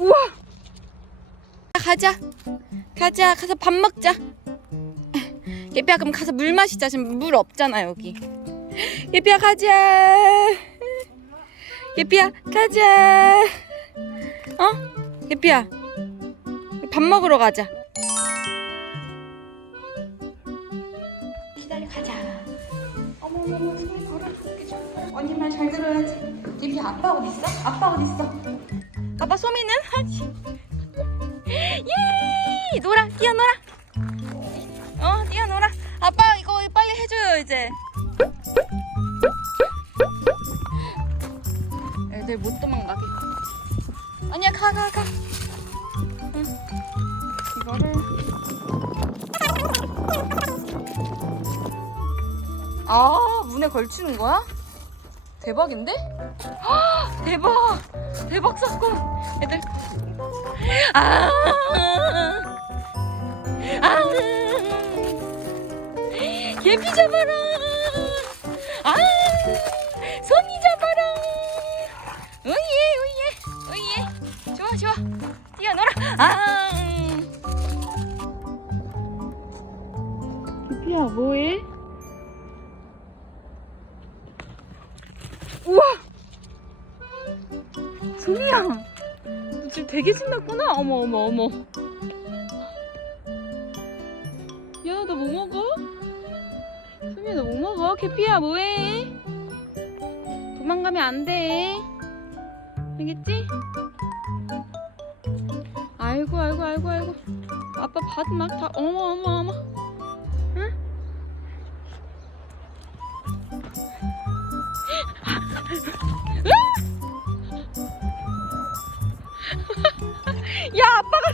우와. 가자. 가자. 가서 밥 먹자. 예삐야 그럼 가서 물 마시자. 지금 물 없잖아 여기. 예삐야 가자. 예삐야 가자. 어? 예삐야 밥 먹으러 가자. 기다려 가자. 어머머머 소리 걸어줄게 좀. 언니 말 잘 들어야지. 예삐야 아빠 어디 있어? 아빠 어디 있어? 아빠 소미는. 예 놀아 뛰어놀아. 어 뛰어놀아. 아빠 이거 빨리 해줘요 이제. 애들 못 도망가게. 아니야 가 가 가. 응. 이거를. 아 문에 걸치는 거야? 대박인데? 헉, 대박! 대박 사건! 애들. 아, 아! 개피 잡아라! 아! 손이 잡아라! 오예 오예 오예 좋아 좋아. 뛰어놀아. 아! 개피야 뭐해? 우와! 소미야! 너 지금 되게 신났구나? 어머, 어머, 어머. 야, 너 뭐 먹어? 소미야, 너 뭐 먹어? 개피야, 뭐해? 도망가면 안 돼. 알겠지? 아이고, 아이고, 아이고, 아이고. 아빠 밭막 다, 어머, 어머, 어머. 야 아빠가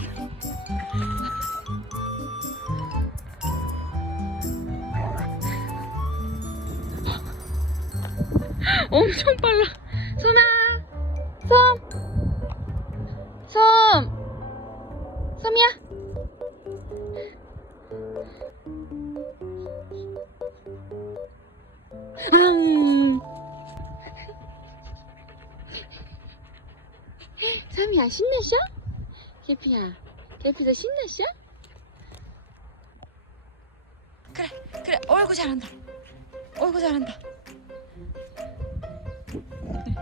엄청 빨라 소나 솜! 솜! 솜이야 음. 솜이야 신났어? 개피야, 개피도 신났어? 그래, 그래, 어이구 잘한다. 어이구 잘한다. 네.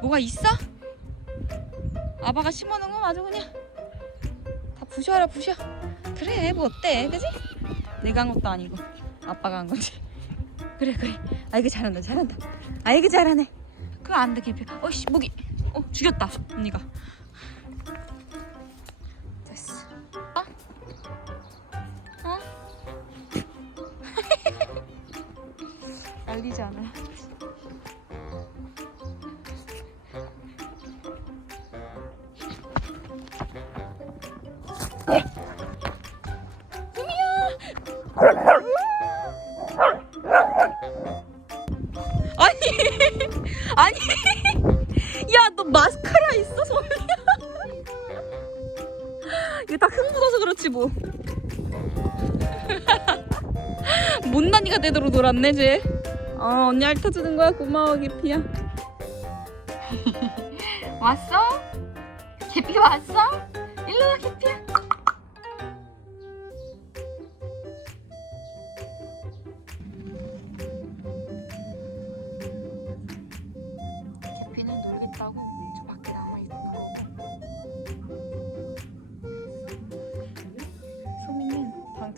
뭐가 있어? 아빠가 심어놓은 거 아주 그냥 다 부셔라 부셔. 그래, 뭐 어때, 그지? 내가 한 것도 아니고 아빠가 한 거지. 그래, 그래. 아이고 잘한다, 잘한다. 아이고 잘하네. 그거 안 돼, 개피. 어이씨, 목이. 어, 죽였다, 언니가. 아니, 아니, 야, 너 마스카라 있어, 소미야? 이거 다흙 묻어서 그렇지 뭐. 못난이가 되도록 놀았네 쟤. 어 언니 핥아주는 거야 고마워 개피야. 왔어? 개피 왔어? 일로 와 개피야.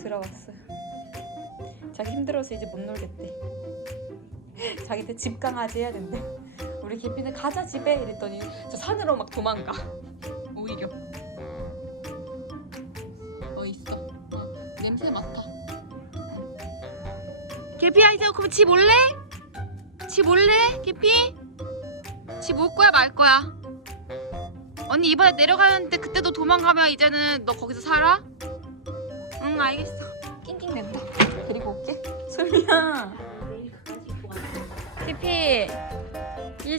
들어갔어요. 자기 힘들어서 이제 못 놀겠대. 자기한테 집 강아지 해야 된대. 우리 개피는 가자 집에 이랬더니 저 산으로 막 도망가. 오히려. 어 있어. 어, 냄새 맡아. 개피야 이제 그럼 집 올래? 집 올래? 개피? 집 올 거야 말 거야? 언니 이번에 내려가는데 그때도 도망가면 이제는 너 거기서 살아? 응 알겠어. 낑낑 댄다. 데리고 올게. 소미야. 개피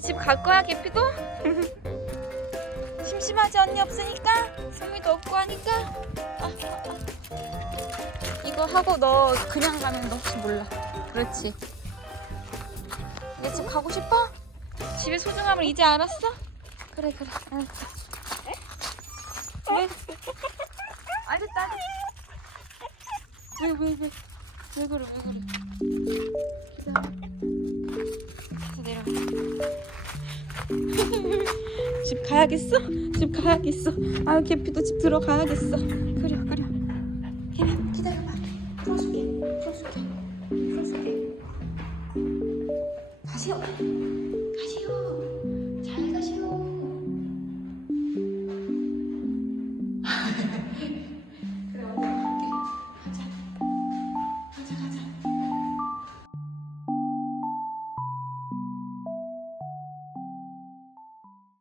집갈 거야 개피도? 심심하지 언니 없으니까? 소미도 없고 하니까? 아, 아, 아. 이거 하고 너 그냥 가면 너 혹시 몰라. 그렇지. 내 집 가고 싶어? 집의 소중함을 이제 알았어? 그래 그래. 알았어 왜? 알겠다. 왜, 왜, 왜? 왜 그래, 왜 그래? 기다려. 자, 내려. 집 가야겠어? 집 가야겠어. 아유, 개피도 집 들어가야겠어. 그래, 그래. 걔는 기다려봐. 풀어줄게. 풀어줄게. 풀어줄게. 가시오. 가시오.